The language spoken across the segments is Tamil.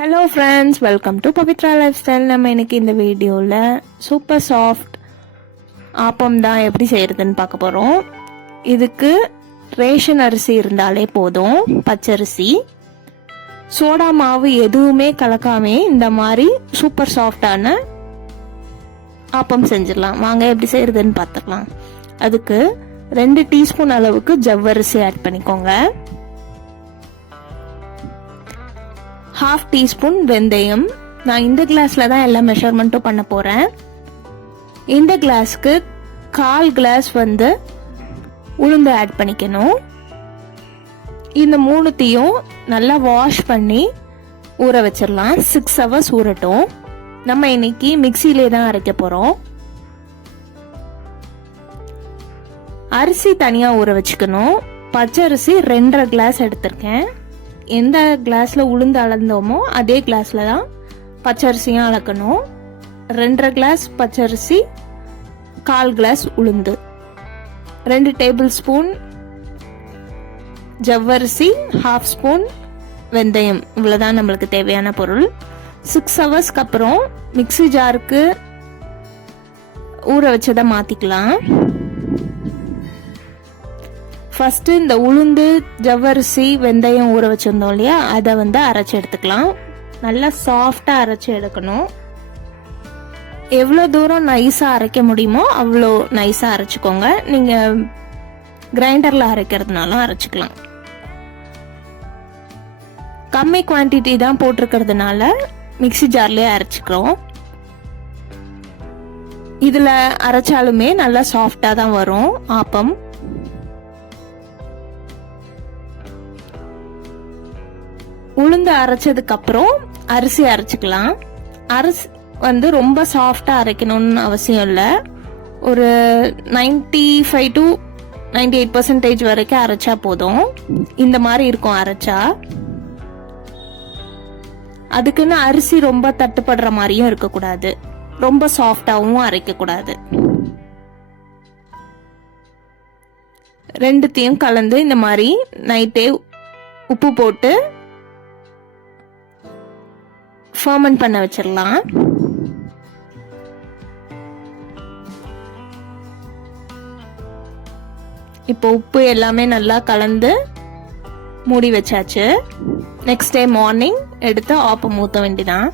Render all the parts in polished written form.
Hello friends, welcome to Pavithra life style. நம்ம இன்னைக்கு இந்த வீடியோவில் சூப்பர் சாஃப்ட் ஆப்பம் தான் எப்படி செய்கிறதுன்னு பார்க்க போகிறோம். இதுக்கு ரேஷன் அரிசி இருந்தாலே போதும், பச்சரிசி. சோடா மாவு எதுவுமே கலக்காமே இந்த மாதிரி சூப்பர் சாஃப்டான ஆப்பம் செஞ்சிடலாம். வாங்க எப்படி செய்கிறதுன்னு பார்த்துக்கலாம். அதுக்கு 2 டீஸ்பூன் அளவுக்கு ஜவ்வரிசி ஆட் பண்ணிக்கோங்க. 1/2 டீஸ்பூன் வெந்தயம். நான் இந்த கிளாஸ்ல தான் எல்லா மெஷர்மெண்ட்டும் பண்ண போறேன். இந்த கிளாஸ்க்கு 1/4 கிளாஸ் உளுந்து ஆட் பண்ணிக்கணும். இந்த 3த்தையும் நல்லா வாஷ் பண்ணி ஊற வச்சிடலாம். 6 ஹவர்ஸ் ஊறட்டும். நம்ம இன்னைக்கு மிக்சிலே தான் அரைக்க போறோம். அரிசி தனியா ஊற வச்சுக்கணும். பச்சரிசி 2.5 கிளாஸ் எடுத்திருக்கேன். எந்த கிளாஸ்ல உளுந்து அளந்தோமோ அதே கிளாஸ்ல தான் பச்சரிசியும் அளக்கணும். 2.5 கிளாஸ் பச்சரிசி, 1/4 கிளாஸ் உளுந்து, 2 டேபிள் ஸ்பூன் ஜவ்வரிசி, 1/2 ஸ்பூன் வெந்தயம். இவ்வளவுதான் நம்மளுக்கு தேவையான பொருள். 6 ஹவர்ஸ்க்கு அப்புறம் மிக்ஸி ஜாருக்கு ஊற வச்சதை மாத்திக்கலாம். ஃபர்ஸ்ட் இந்த உளுந்து, ஜவ்வரிசி, வெந்தயம் ஊற வச்சிருந்தோம் இல்லையா, அதை அரைச்சி எடுத்துக்கலாம். நல்லா சாஃப்டா அரைச்சி எடுக்கணும். எவ்வளோ தூரம் நைஸா அரைக்க முடியுமோ அவ்வளோ நைஸா அரைச்சிக்கோங்க. நீங்க கிரைண்டர்ல அரைக்கிறதுனாலும் அரைச்சிக்கலாம். கம்மி குவான்டிட்டி தான் போட்டிருக்கிறதுனால மிக்ஸி ஜார்லயே அரைச்சிக்கிறோம். இதுல அரைச்சாலுமே நல்லா சாஃப்டா தான் வரும் ஆப்பம். உளுந்து அரைச்சதுக்கு அப்புறம் அரிசி அரைச்சிக்கலாம். அரிசி ரொம்ப சாஃப்டா அரைக்கணும்னு அவசியம் இல்லை. ஒரு 95 to 98% வரைக்கும் அரைச்சா போதும். இந்த மாதிரி இருக்கும் அரைச்சா. அதுக்குன்னு அரிசி ரொம்ப தட்டுப்படுற மாதிரியும் இருக்கக்கூடாது, ரொம்ப சாஃப்டாவும் அரைக்க கூடாது. ரெண்டுத்தையும் கலந்து இந்த மாதிரி நைட்டே உப்பு போட்டு ஃபர்மெண்ட் பண்ண வச்சிடலாம். இப்போ உப்பு எல்லாமே நல்லா கலந்து மூடி வச்சாச்சு. நெக்ஸ்ட் டே மார்னிங் எடுத்து ஆப்பம் ஊத்த வேண்டியதான்.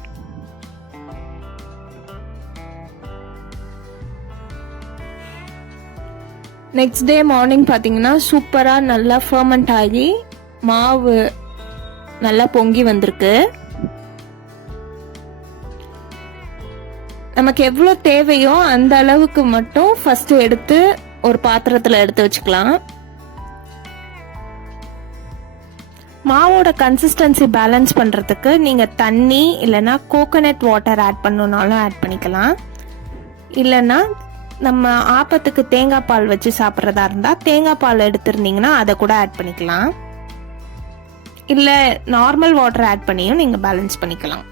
நெக்ஸ்ட் டே மார்னிங் பாத்தீங்கன்னா சூப்பரா நல்லா ஃபர்மெண்ட் ஆகி மாவு நல்லா பொங்கி வந்திருக்கு. நமக்கு எவ்வளவு தேவையோ அந்த அளவுக்கு மட்டும் ஃபர்ஸ்ட் எடுத்து ஒரு பாத்திரத்துல எடுத்து வச்சுக்கலாம். மாவோட கன்சிஸ்டன்சி பேலன்ஸ் பண்றதுக்கு நீங்க தண்ணி இல்லைன்னா கோகோனட் வாட்டர் ஆட் பண்ணணும்னாலும் ஆட் பண்ணிக்கலாம். இல்லைன்னா நம்ம ஆப்பத்துக்கு தேங்காய் பால் வச்சு சாப்பிட்றதா இருந்தா தேங்காய் பால் எடுத்திருந்தீங்கன்னா அதை கூட ஆட் பண்ணிக்கலாம். இல்ல நார்மல் வாட்டர் ஆட் பண்ணியும் நீங்க பேலன்ஸ் பண்ணிக்கலாம்.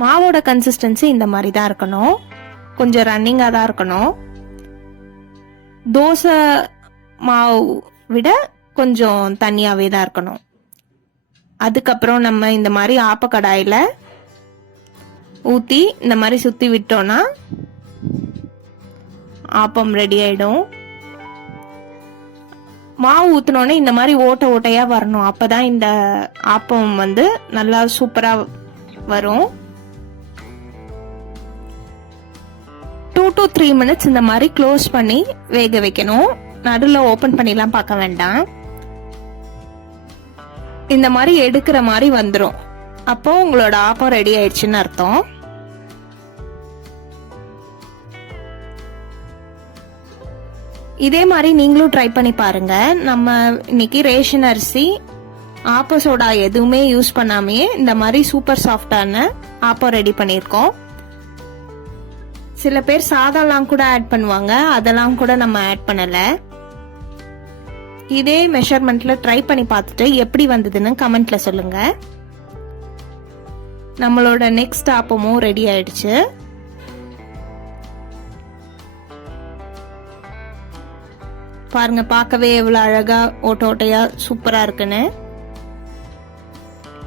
மாவோட கன்சிஸ்டன்சி இந்த மாதிரி தான் இருக்கணும். கொஞ்சம் ரன்னிங்கா தான் இருக்கணும். தோசை மாவு விட கொஞ்சம் தண்ணியாவே தான் இருக்கணும். அதுக்கப்புறம் நம்ம இந்த மாதிரி ஆப்ப கடாயில ஊத்தி இந்த மாதிரி சுத்தி விட்டோம்னா ஆப்பம் ரெடி ஆயிடும். மாவு ஊத்தினோடனே இந்த மாதிரி ஓட்ட ஓட்டையா வரணும். அப்பதான் இந்த ஆப்பம் நல்லா சூப்பரா வரும். 2 to 3 minutes இந்த மாதிரி க்ளோஸ் பண்ணி வேக வைக்கணும். நடுவில் ஓபன் பண்ணிலாம் பார்க்க வேண்டாம். இந்த மாதிரி எடுக்கிற மாதிரி வந்துடும். அப்போ உங்களோட ஆப்பம் ரெடி ஆயிடுச்சுன்னு அர்த்தம். இதே மாதிரி நீங்களும் ட்ரை பண்ணி பாருங்க. நம்ம இன்னைக்கு ரேஷன் அரிசி, ஆப்ப சோடா எதுவுமே யூஸ் பண்ணாமையே இந்த மாதிரி சூப்பர் சாஃப்டான ஆப்பம் ரெடி பண்ணியிருக்கோம். சில பேர் சாதம்லாம் கூட ஆட் பண்ணுவாங்க, அதெல்லாம் கூட நம்ம ஆட் பண்ணல. இதே மெஷர்மெண்ட்ல ட்ரை பண்ணி பார்த்துட்டு எப்படி வந்ததுன்னு கமெண்ட்ல சொல்லுங்க. நம்மளோட நெக்ஸ்ட் ஆப்பமும் ரெடி ஆயிடுச்சு. பாருங்க, பார்க்கவே எவ்வளவு அழகா ஓட்ட ஓட்டையா சூப்பரா இருக்குன்னு.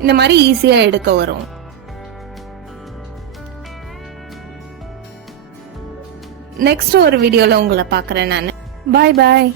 இந்த மாதிரி ஈஸியா எடுக்க வரும். நெக்ஸ்ட் ஒரு வீடியோல உங்களை பார்க்கறேன் நான். பாய் பாய்.